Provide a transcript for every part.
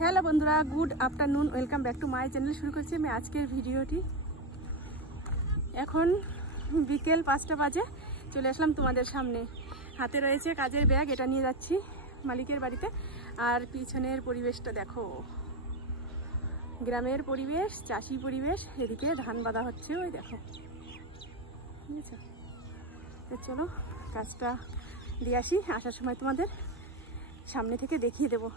Hello বন্ধুরা, good afternoon, welcome back to my channel. শুরু করছি আমি আজকের ভিডিওটি। এখন বিকেল 5টা বাজে, চলে আসলাম তোমাদের সামনে। হাতে রয়েছে কাজের ব্যাগ, এটা নিয়ে যাচ্ছি মালিকের বাড়িতে। আর পিছনের পরিবেশটা দেখো, গ্রামের পরিবেশ, চাষি পরিবেশ। এদিকে ধান বাঁধা হচ্ছে, ওই দেখো, ঠিক আছে। তো চলো কাজটা দিয়ে আসি, আসার সময় তোমাদের সামনে থেকে দেখিয়ে দেবো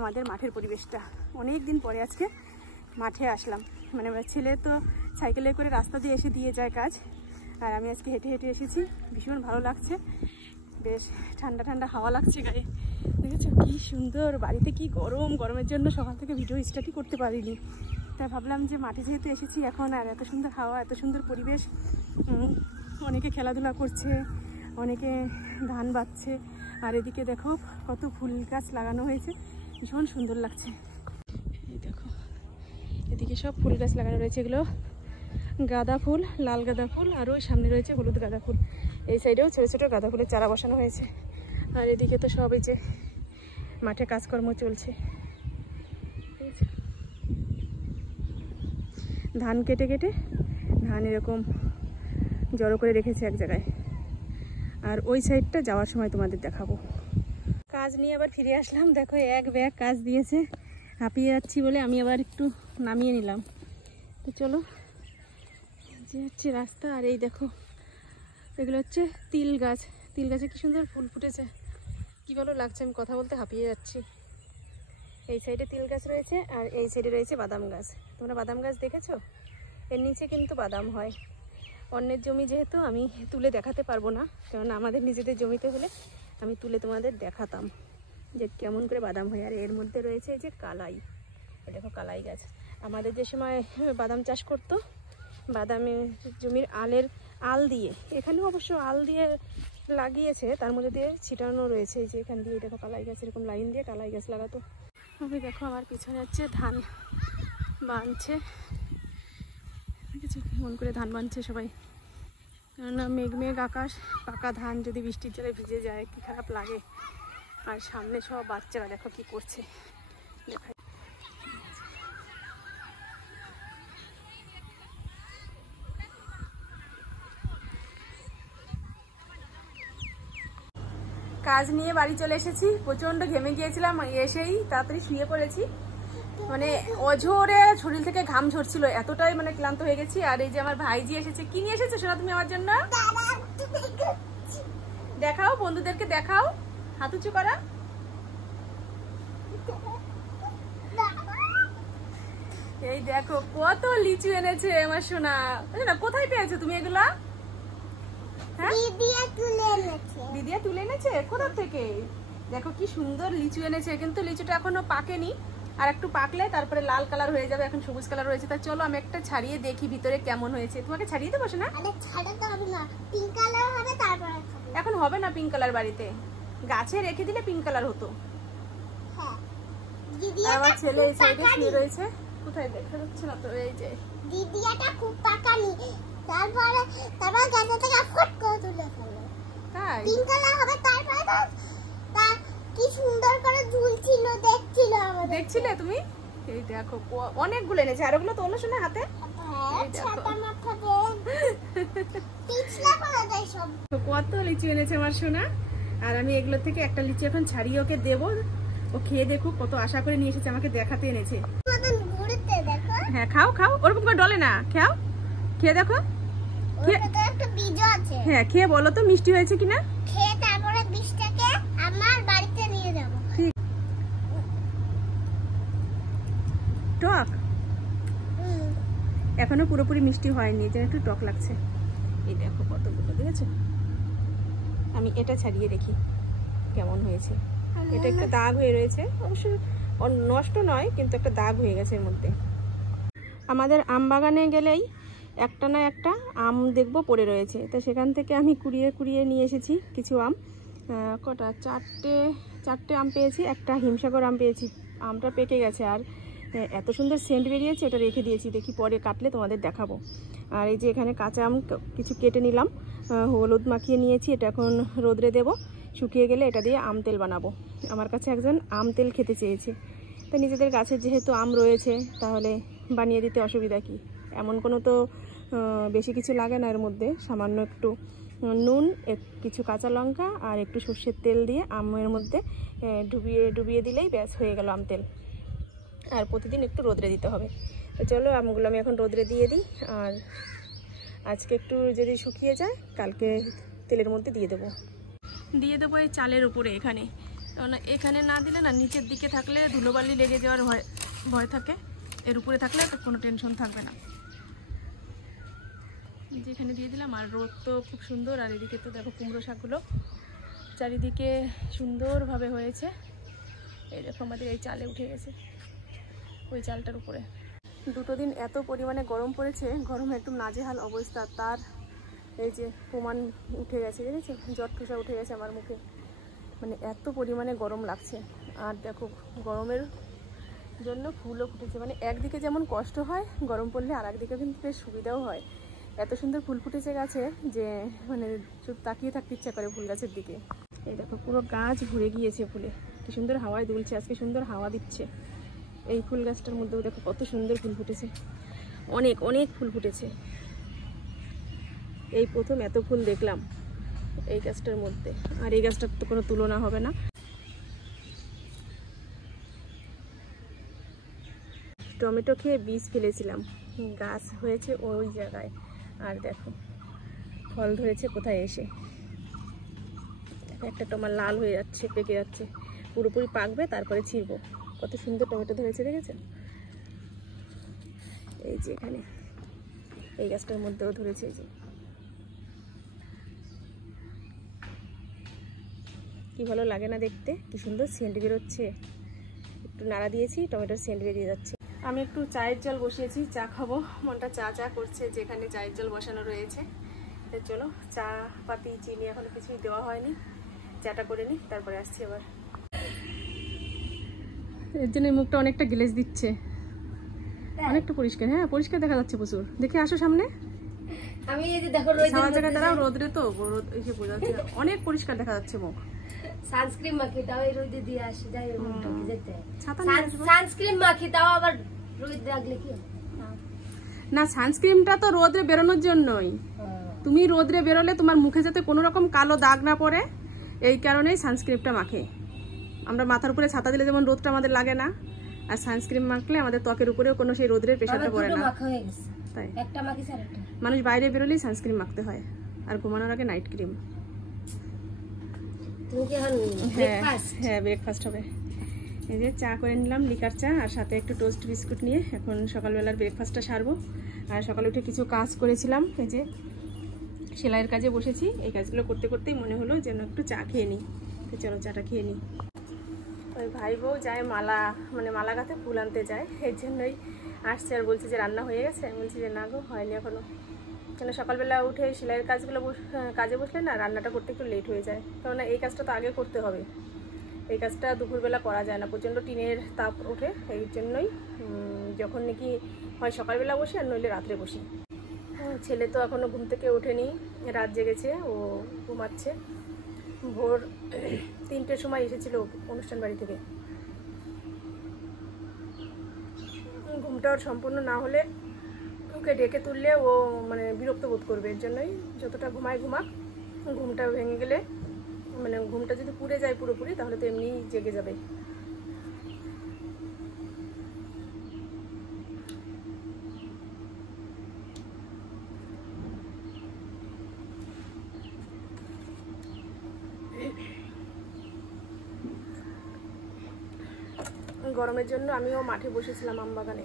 আমাদের মাঠের পরিবেশটা। অনেক দিন পরে আজকে মাঠে আসলাম, মানে ছেলে তো সাইকেলে করে রাস্তা দিয়ে এসে দিয়ে যায় কাজ, আর আমি আজকে হেঁটে হেঁটে এসেছি। ভীষণ ভালো লাগছে, বেশ ঠান্ডা ঠান্ডা হাওয়া লাগছে গায়ে। দেখেছো কি সুন্দর, বাড়িতে কি গরম, গরমের জন্য সকাল থেকে ভিডিও স্টার্টই করতে পারিনি। তাই ভাবলাম যে মাঠে যেহেতু এসেছি এখন, আর এত সুন্দর হাওয়া, এত সুন্দর পরিবেশ, অনেকে খেলাধুলা করছে, অনেকে ধান বাঁধছে। আর এদিকে দেখো কত ফুল গাছ লাগানো হয়েছে, ভীষণ সুন্দর লাগছে। এই দেখো এদিকে সব ফুল গাছ লাগানো রয়েছে, এগুলো গাঁদা ফুল, লাল গাঁদা ফুল, আর ওই সামনে রয়েছে হলুদ গাঁদা ফুল। এই সাইডেও ছোটো ছোটো গাঁদা ফুলের চারা বসানো হয়েছে। আর এদিকে তো সব এই যে মাঠে কাজকর্ম চলছে। ধান কেটে কেটে ধান এরকম জড়ো করে রেখেছে এক জায়গায়। আর ওই সাইডটা যাওয়ার সময় তোমাদের দেখাবো। কাজ নিয়ে আবার ফিরে আসলাম, দেখো এক ব্যাগ কাজ দিয়েছে, হাঁপিয়ে যাচ্ছি বলে আমি আবার একটু নামিয়ে নিলাম। তো চলো, যে হচ্ছে রাস্তা। আর এই দেখো এগুলো হচ্ছে তিল গাছ, তিল গাছে কি সুন্দর ফুল ফুটেছে, কি ভালো লাগছে, আমি কথা বলতে হাঁপিয়ে যাচ্ছি। এই সাইডে তিল গাছ রয়েছে, আর এই সাইডে রয়েছে বাদাম গাছ। তোমরা বাদাম গাছ দেখেছো? এর নিচে কিন্তু বাদাম হয়। অন্যের জমি যেহেতু আমি তুলে দেখাতে পারবো না, কারণ আমাদের নিজেদের জমিতে হলে আমি তুলে তোমাদের দেখাতাম যে কেমন করে বাদাম হয়। আর এর মধ্যে রয়েছে এই যে কালাই, দেখো কালাই গাছ। আমাদের যে সময় বাদাম চাষ করতো, বাদামের জমির আল দিয়ে, এখানেও অবশ্য আল দিয়ে লাগিয়েছে, তার মধ্যে দিয়ে ছিটানো রয়েছে। এই যে এখান দিয়ে দেখো কালাই গাছ, এরকম লাইন দিয়ে কালাই গাছ লাগাতো। আমি দেখো আমার পিছনে হচ্ছে ধান বাঁধছে, মন করে ধান বাঁধছে সবাই। কেননা মেঘ মেঘ আকাশ, পাকা ধান যদি বৃষ্টির জলে ভিজে যায় কি খারাপ লাগে। আর সামনে সব বাচ্চারা দেখো কি করছে, দেখাই। কাজ নিয়ে বাড়ি চলে এসেছি, প্রচন্ড ঘেমে গিয়েছিলাম, এসেই তাড়াতাড়ি শুয়ে পড়েছি। মানে অঝোরে শরীর থেকে ঘাম ঝরছিল, এতটাই মানে ক্লান্ত হয়ে গেছি। আর এই যে আমার ভাইজি এসেছে। কি নিয়ে এসেছো সোনা তুমি আমার জন্য? দেখাও, বন্ধুদেরকে দেখাও, হাত উঁচু করা। এই দেখো কত লিচু এনেছে আমার সোনা। কোথায় পেয়েছো তুমি এগুলা? দিদিয়া তুলে এনেছে। কোথা থেকে? দেখো কি সুন্দর লিচু এনেছে, কিন্তু লিচুটা এখনো পাকেনি, আর একটু পাকলে তারপরে লাল কালার হয়ে যাবে, এখন সবুজ কালার হয়েছে। তা চলো আমি একটা ছাড়িয়ে দেখি ভিতরে কেমন হয়েছে। তোমাকে ছাড়িয়ে দেবো না? এখন হবে না পিঙ্ক কালার, বাড়িতে গাছে রেখে দিলে পিঙ্ক কালার হতো। আমার ছেলে এই সাইডে শুয়ে রয়েছে, কোথায় দেখা যাচ্ছে না তো। এই যে দিদিয়াটা খুব পাকানি, তারপরে গাছে থেকে ফট করে তুলে ফেলে, তাই পিঙ্ক কালার হবে। তারপরে কি সুন্দর করে ঝুলছিল, দেখছিলে তুমি? এই দেখো অনেকগুলো এনেছে, আর ওগুলো তোলো শোনা হাতে। কত লিচু এনেছে আমার সোনা। আর আমি এগুলো থেকে একটা লিচু এখন ছাড়িয়ে ওকে দেবো, ও খেয়ে দেখুক। কত আশা করে নিয়ে এসেছে, আমাকে দেখাতে এনেছে। হ্যাঁ খাও খাও, ওরকম করে ডলে না, খাও, খেয়ে দেখো। হ্যাঁ খেয়ে বলো তো মিষ্টি হয়েছে কিনা। খেয়ে তারপরে বীজটাকে আমার বাড়িতে নিয়ে যাবো। টক এখনো পুরোপুরি মিষ্টি হয়নি, যেন একটু টক লাগছে। এই দেখো কতগুলো, দেখেছো? আমি এটা ছাড়িয়ে দেখি কেমন হয়েছে। এটা একটু দাগ হয়ে রয়েছে, অবশ্য নষ্ট নয়, কিন্তু একটা দাগ হয়ে গেছে এর মধ্যে। আমাদের আম বাগানে গেলেই একটা না একটা আম দেখবো পড়ে রয়েছে, তো সেখান থেকে আমি কুড়িয়ে কুড়িয়ে নিয়ে এসেছি কিছু আম। কটা, চারটে আম পেয়েছি, একটা হিমসাগর আম পেয়েছি। আমটা পেকে গেছে, আর এত সুন্দর সেন্ট বেরিয়েছে, ওটা রেখে দিয়েছি, দেখি পরে কাটলে তোমাদের দেখাবো। আর এই যে এখানে কাঁচা আম কিছু কেটে নিলাম, হলুদ মাখিয়ে নিয়েছি, এটা এখন রোদ্রে দেবো, শুকিয়ে গেলে এটা দিয়ে আম তেল বানাবো। আমার কাছে একজন আম তেল খেতে চেয়েছে, তো নিজেদের গাছের যেহেতু আম রয়েছে, তাহলে বানিয়ে দিতে অসুবিধা কি? এমন কোনো তো বেশি কিছু লাগে না, এর মধ্যে সামান্য একটু নুন, কিছু কাঁচা লঙ্কা আর একটু সর্ষের তেল দিয়ে আমের মধ্যে ডুবিয়ে দিলেই ব্যাস হয়ে গেল আম তেল। আর প্রতিদিন একটু রোদরে দিতে হবে। তো চলো আমগুলো আমি এখন রোদরে দিয়ে দিই, আর আজকে একটু যদি শুকিয়ে যায় কালকে তেলের মধ্যে দিয়ে দেবো এই চালের উপরে। এখানে কারণ এখানে না দিলে না, নিচের দিকে থাকলে ধুলোবালি লেগে যাওয়ার ভয় থাকে, এর উপরে থাকলে তো কোনো টেনশন থাকবে না। যেখানে দিয়ে দিলাম, আর রোদ তো খুব সুন্দর। আর এদিকে তো দেখো কুমড়ো শাকগুলো চারিদিকে সুন্দরভাবে হয়েছে। এই দেখো আমাদের এই চালে উঠে গেছে, ওই চালটার উপরে। দুটো দিন এত পরিমাণে গরম পড়েছে, গরমে একদম নাজেহাল অবস্থা। তার এই যে প্রমাণ উঠে গেছে, দেখেছো, জ্বর ঠোসা উঠে গেছে আমার মুখে, মানে এত পরিমাণে গরম লাগছে। আর দেখো গরমের জন্য ফুলও ফুটেছে, মানে একদিকে যেমন কষ্ট হয় গরম পড়লে, আর একদিকে কিন্তু বেশ সুবিধাও হয়। এত সুন্দর ফুল ফুটেছে গাছে যে মানে শুধু তাকিয়ে থাকতে ইচ্ছা করে ফুল গাছের দিকে। এই দেখো পুরো গাছ ভরে গিয়েছে ফুলে, কি সুন্দর হাওয়ায় দুলছে, আজকে সুন্দর হাওয়া দিচ্ছে। এই ফুল গাছটার মধ্যেও দেখো কত সুন্দর ফুল ফুটেছে, অনেক অনেক ফুল ফুটেছে। এই প্রথম এত ফুল দেখলাম এই গাছটার মধ্যে, আর এই গাছটার তো কোনো তুলনা হবে না। টমেটো খেয়ে বীজ ফেলেছিলাম, গাছ হয়েছে ওই জায়গায়, আর দেখো ফল ধরেছে কোথায় এসে। একটা টমাটো লাল হয়ে যাচ্ছে, পেকে যাচ্ছে, পুরোপুরি পাকবে তারপরে ছিঁড়বো। কত সুন্দর টমেটো ধরেছে, দেখেছেন? এই যে এখানে এই গাছটার মধ্যেও ধরেছে, এই যে কি ভালো লাগে না দেখতে, কি সুন্দর সেন্ট বেরোচ্ছে। একটু নাড়া দিয়েছি, টমেটোর সেন্ট বেরিয়ে যাচ্ছে। আমি একটু চায়ের জল বসিয়েছি, চা খাবো, মনটা চা চা করছে, যেখানে চায়ের জল বসানো রয়েছে। চলো, চা পাতি চিনি এখনো কিছুই দেওয়া হয়নি, চাটা করে নিই, তারপরে আসছি আবার। এর জন্য মুখটা অনেকটা গ্লেজ দিচ্ছে, অনেকটা পরিষ্কার। হ্যাঁ পরিষ্কার দেখা যাচ্ছে প্রচুর। দেখে আসো সামনে, আমি এই যে দেখো রোদরে তো রোদ এসে বোঝা যাচ্ছে, অনেক পরিষ্কার দেখা যাচ্ছে মুখ। সানস্ক্রিন মাখি তাও এই রোদে দিয়ে আসি, যাই মুখটাকে যেতে ছাতা সানস্ক্রিন মাখি তাও আবার রোদ রাখলে কি না, সানস্ক্রিনটা তো রোদে বেরোনোর জন্যই। তুমি রোদরে বেরোলে তোমার মুখে যাতে কোনো রকম কালো দাগ না পড়ে, এই কারণেই সানস্ক্রিনটা মাখে। আমরা মাথার উপরে ছাতা দিলে যেমন রোদটা আমাদের লাগে না, আর সানস্ক্রিন মাখলে আমাদের ত্বকের উপরেও কোনো সেই রোদের প্রেশারটা পড়ে না। তাই একটা মাখি স্যার একটা মানুষ বাইরে বেরোলেই সানস্ক্রিন মাখতে হয়, আর ঘুমানোর আগে নাইট ক্রিম। তুমি কি এখন ব্রেকফাস্ট? হ্যাঁ ব্রেকফাস্ট হবে। এই যে চা করে নিলাম, লিকার চা, আর সাথে একটু টোস্ট বিস্কুট নিয়ে এখন সকালবেলার ব্রেকফাস্টটা সারবো। আর সকালে উঠে কিছু কাজ করেছিলাম, এই যে সেলাইয়ের কাজে বসেছি। এই কাজগুলো করতে করতেই মনে হলো যেন একটু চা খেয়ে নিই, তো চলো চাটা খেয়ে নিই। ওই ভাই বউ যায় মালা, মানে মালা গাঁথে ফুল আনতে যায়, এর জন্যই আসছে। আর বলছে যে রান্না হয়ে গেছে, আমি বলছি যে না গো হয়নি এখনো, কেন সকালবেলা উঠে সেলাইয়ের কাজগুলো কাজে বসলে না রান্নাটা করতে একটু লেট হয়ে যায়, কারণ এই কাজটা তো আগে করতে হবে। এই কাজটা দুপুরবেলা করা যায় না, প্রচণ্ড টিনের তাপ ওঠে। এই জন্যই যখন নাকি হয় সকালবেলা বসি, আর নইলে রাত্রে বসি। ছেলে তো এখনও ঘুম থেকে ওঠেনি, রাত জেগেছে, ও ঘুমাচ্ছে। ভোর 3টের সময় এসেছিল অনুষ্ঠান বাড়ি থেকে। ঘুমটা ওর সম্পূর্ণ না হলে, ওকে ডেকে তুললে ও মানে বিরক্ত বোধ করবে। এর জন্যই যতটা ঘুমাক, ঘুমটা ভেঙে গেলে, মানে ঘুমটা যদি পুড়ে যায় পুরোপুরি, তাহলে তো এমনিই জেগে যাবে। গরমের জন্য আমিও মাঠে বসেছিলাম আম বাগানে।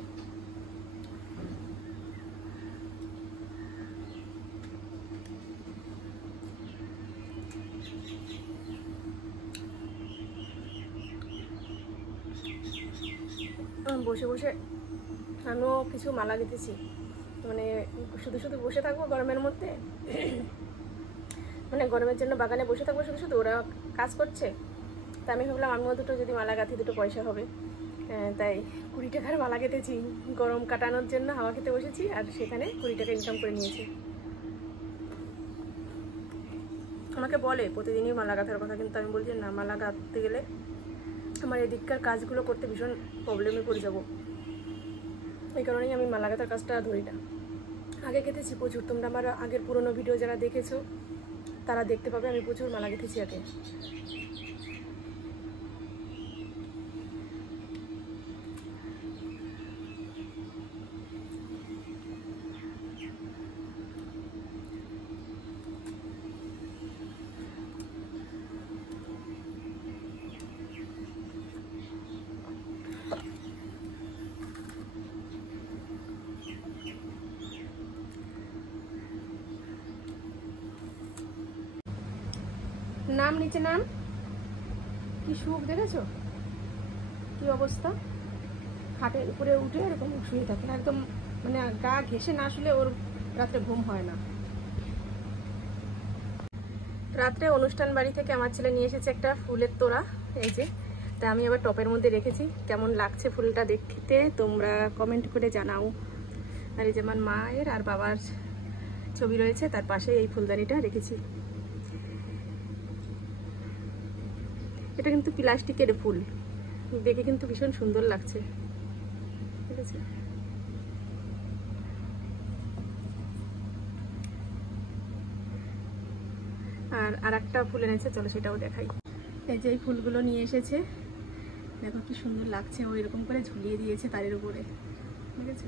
বসে বসে আমিও কিছু মালা গেঁথেছি, মানে শুধু শুধু বসে থাকবো গরমের মধ্যে, মানে গরমের জন্য বাগানে বসে থাকবো শুধু শুধু, ওরা কাজ করছে। তা আমি ভাবলাম আমিও দুটো যদি মালা গাঁথি, দুটো পয়সা হবে। তাই 20 টাকার মালা গেঁথেছি, গরম কাটানোর জন্য হাওয়া খেতে বসেছি, আর সেখানে 20 টাকা ইনকাম করে নিয়েছি। আমাকে বলে প্রতিদিনই মালা গাঁথার কথা, কিন্তু আমি বলছি না, মালা গাঁথতে গেলে আমার এদিককার কাজগুলো করতে ভীষণ প্রবলেমে পড়ে যাব, এই কারণেই আমি মালা গাঁথার কাজটা ধরি না। আগে গেঁথেছি প্রচুর, তোমরা আমার আগের পুরনো ভিডিও যারা দেখেছো তারা দেখতে পাবে আমি প্রচুর মালা গেঁথেছি আগে। নাম নিচে নাম, কি সুখ দেখেছো, কি অবস্থা, খাটের উপরে উঠে এরকম শুয়ে থাকে, একদম মানে গা ঘেঁষে না শুলে ওর রাত্রে ঘুম হয় না। রাত্রে অনুষ্ঠান বাড়ি থেকে আমার ছেলে নিয়ে এসেছে একটা ফুলের তোড়া, এই যে, তা আমি আবার টপের মধ্যে রেখেছি। কেমন লাগছে ফুলটা দেখতে তোমরা কমেন্ট করে জানাও। আর এই যে আমার মায়ের আর বাবার ছবি রয়েছে, তার পাশে এই ফুলদানিটা রেখেছি। এটা কিন্তু প্লাস্টিকের ফুল, দেখে কিন্তু ভীষণ সুন্দর লাগছে, ঠিক আছে। আর একটা ফুল এনেছে, চলো সেটাও দেখাই। এই যে এই ফুলগুলো নিয়ে এসেছে, দেখো কি সুন্দর লাগছে, ও এরকম করে ঝুলিয়ে দিয়েছে তারের উপরে, ঠিক আছে।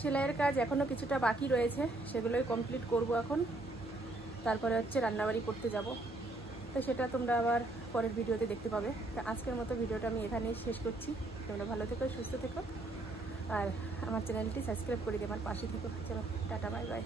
সেলাইয়ের কাজ এখনো কিছুটা বাকি রয়েছে, সেগুলোই কমপ্লিট করব এখন। তারপরে হচ্ছে রান্নাবাড়ি করতে যাব, তো সেটা তোমরা আবার পরের ভিডিওতে দেখতে পাবে। তো আজকের মতো ভিডিওটা আমি এখানেই শেষ করছি। তোমরা ভালো থেকো, সুস্থ থেকো, আর আমার চ্যানেলটি সাবস্ক্রাইব করে দিয়ে আমার পাশে থেকো। চলো টাটা, বাই বাই।